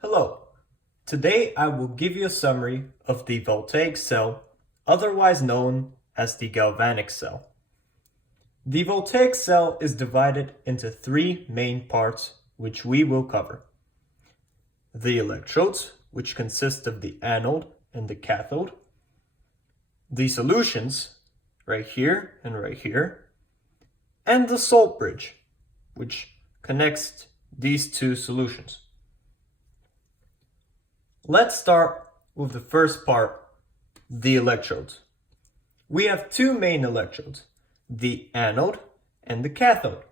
Hello, today I will give you a summary of the voltaic cell, otherwise known as the galvanic cell. The voltaic cell is divided into three main parts, which we will cover. The electrodes, which consist of the anode and the cathode. The solutions, right here and right here. And the salt bridge, which connects these two solutions. Let's start with the first part, the electrodes. We have two main electrodes, the anode and the cathode.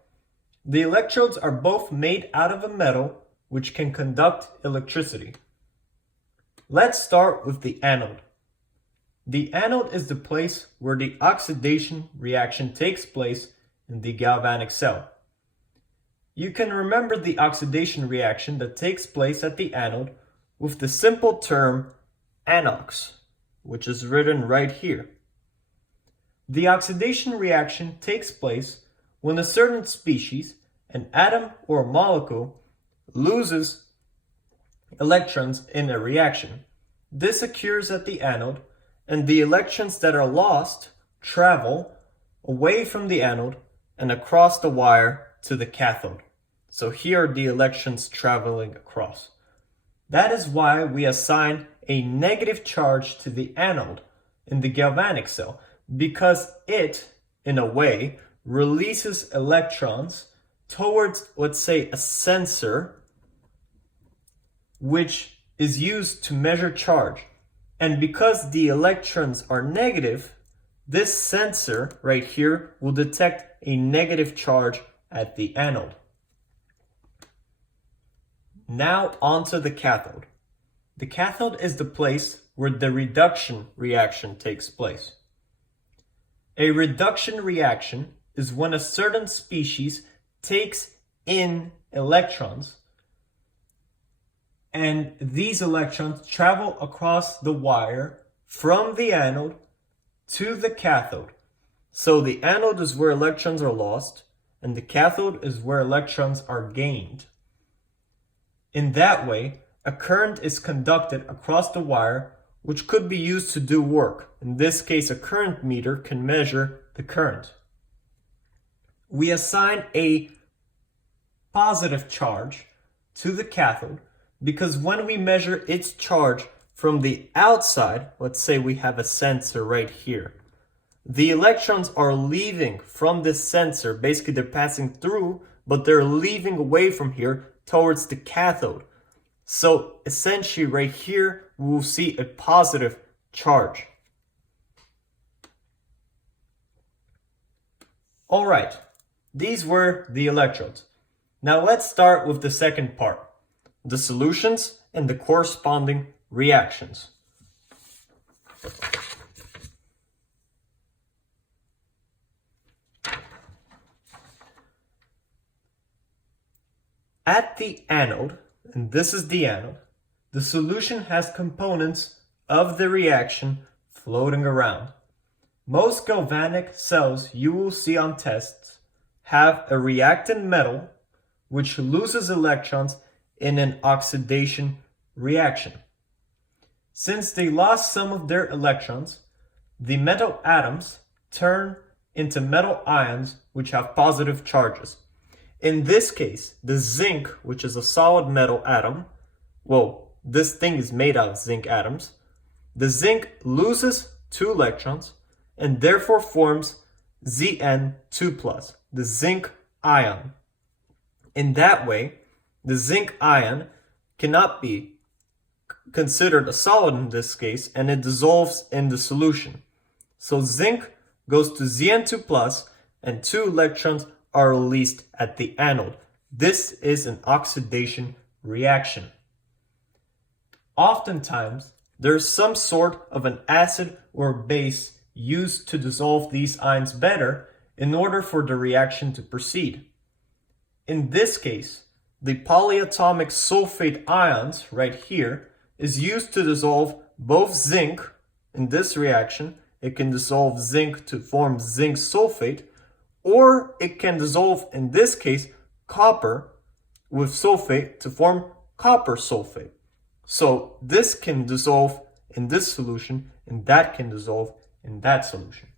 The electrodes are both made out of a metal which can conduct electricity. Let's start with the anode. The anode is the place where the oxidation reaction takes place in the galvanic cell. You can remember the oxidation reaction that takes place at the anode with the simple term anox, which is written right here. The oxidation reaction takes place when a certain species, an atom or a molecule, loses electrons in a reaction. This occurs at the anode, and the electrons that are lost travel away from the anode and across the wire to the cathode. So here are the electrons traveling across. That is why we assign a negative charge to the anode in the galvanic cell, because it, in a way, releases electrons towards, let's say, a sensor, which is used to measure charge. And because the electrons are negative, this sensor right here will detect a negative charge at the anode. Now onto the cathode. The cathode is the place where the reduction reaction takes place. A reduction reaction is when a certain species takes in electrons, and these electrons travel across the wire from the anode to the cathode. So the anode is where electrons are lost, and the cathode is where electrons are gained. In that way, a current is conducted across the wire, which could be used to do work. In this case, a current meter can measure the current. We assign a positive charge to the cathode because when we measure its charge from the outside, let's say we have a sensor right here, the electrons are leaving from this sensor. Basically, they're passing through, but they're leaving away from here towards the cathode. So essentially right here, we will see a positive charge. All right, these were the electrodes. Now let's start with the second part, the solutions and the corresponding reactions. At the anode, and this is the anode, the solution has components of the reaction floating around. Most galvanic cells you will see on tests have a reactant metal which loses electrons in an oxidation reaction. Since they lost some of their electrons, the metal atoms turn into metal ions which have positive charges. In this case, the zinc, which is a solid metal atom, well, this thing is made out of zinc atoms. The zinc loses 2 electrons and therefore forms Zn2+, the zinc ion. In that way, the zinc ion cannot be considered a solid in this case, and it dissolves in the solution. So zinc goes to Zn2+, and 2 electrons are released at the anode. This is an oxidation reaction. Oftentimes, there's some sort of an acid or base used to dissolve these ions better in order for the reaction to proceed. In this case, the polyatomic sulfate ions right here is used to dissolve both zinc. In this reaction, it can dissolve zinc to form zinc sulfate, or it can dissolve, in this case, copper with sulfate to form copper sulfate. So this can dissolve in this solution, and that can dissolve in that solution.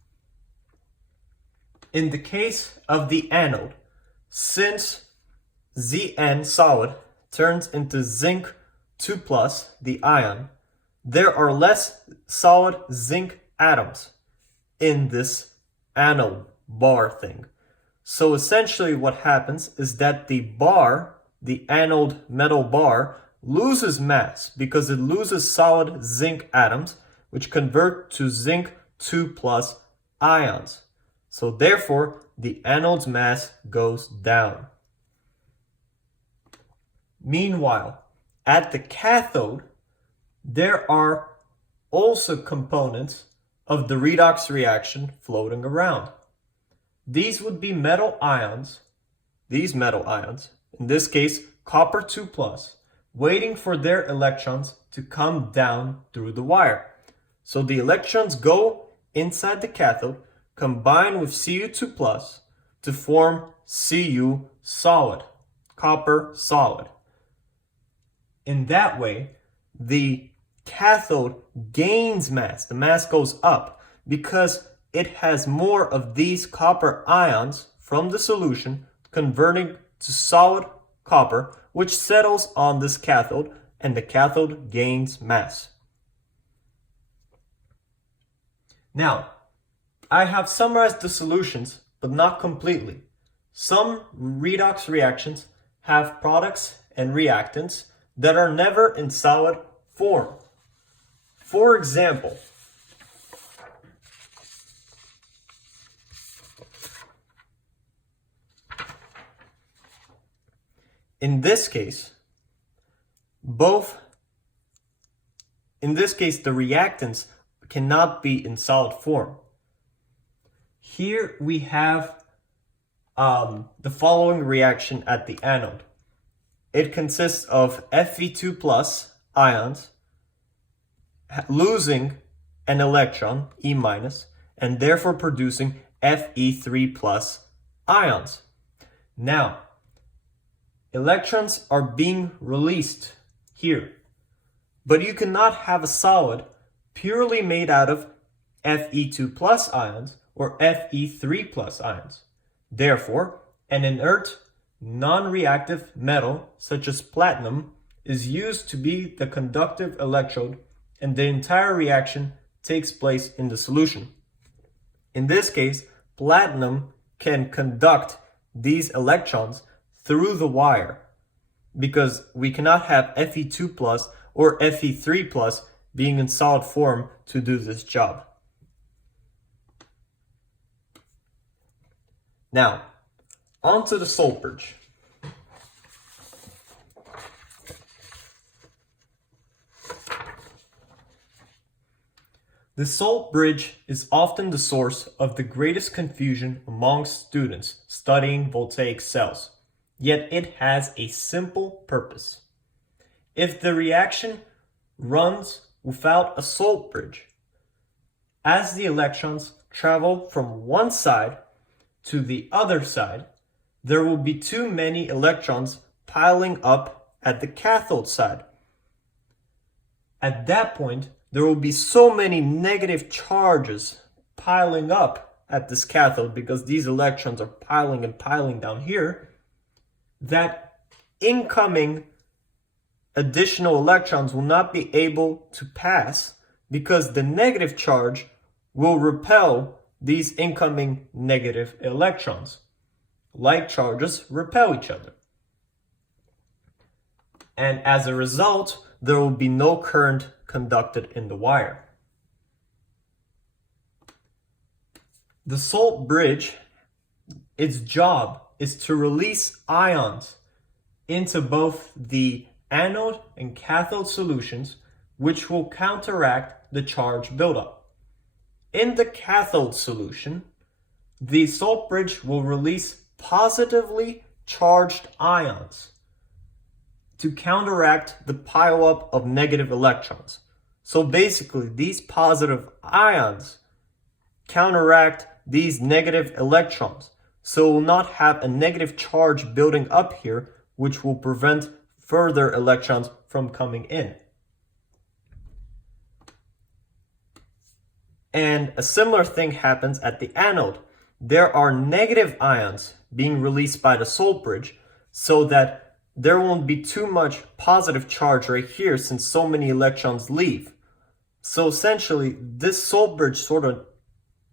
In the case of the anode, since Zn solid turns into zinc 2 plus, the ion, there are less solid zinc atoms in this anode bar thing. So essentially what happens is that the bar, the anode metal bar, loses mass because it loses solid zinc atoms, which convert to zinc 2 plus ions. So therefore, the anode's mass goes down. Meanwhile, at the cathode, there are also components of the redox reaction floating around. These would be metal ions, these metal ions, in this case copper 2 plus, waiting for their electrons to come down through the wire. So the electrons go inside the cathode, combine with Cu2 plus to form Cu solid, copper solid. In that way, the cathode gains mass, the mass goes up because it has more of these copper ions from the solution converting to solid copper, which settles on this cathode, and the cathode gains mass. Now, I have summarized the solutions, but not completely. Some redox reactions have products and reactants that are never in solid form. For example, in this case, the reactants cannot be in solid form. Here we have the following reaction at the anode. It consists of Fe2 plus ions losing an electron, E minus, and therefore producing Fe3 plus ions. Now, electrons are being released here, but you cannot have a solid purely made out of Fe2 plus ions or Fe3 plus ions. Therefore, an inert, non-reactive metal such as platinum is used to be the conductive electrode, and the entire reaction takes place in the solution. In this case, platinum can conduct these electrons through the wire because we cannot have Fe2 plus or Fe3 plus being in solid form to do this job. Now, onto the salt bridge. The salt bridge is often the source of the greatest confusion amongst students studying voltaic cells, yet it has a simple purpose. If the reaction runs without a salt bridge, as the electrons travel from one side to the other side, there will be too many electrons piling up at the cathode side. At that point, there will be so many negative charges piling up at this cathode because these electrons are piling and piling down here, that incoming additional electrons will not be able to pass because the negative charge will repel these incoming negative electrons. Like charges repel each other. And as a result, there will be no current conducted in the wire. The salt bridge, its job is to release ions into both the anode and cathode solutions, which will counteract the charge buildup. In the cathode solution, the salt bridge will release positively charged ions to counteract the pileup of negative electrons. So basically, these positive ions counteract these negative electrons. So it will not have a negative charge building up here, which will prevent further electrons from coming in. And a similar thing happens at the anode. There are negative ions being released by the salt bridge so that there won't be too much positive charge right here since so many electrons leave. So essentially, this salt bridge sort of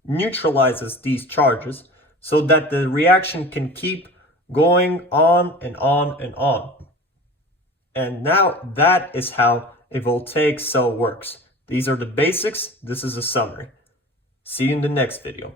neutralizes these charges so that the reaction can keep going on and on and on. And now that is how a voltaic cell works. These are the basics. This is a summary. See you in the next video.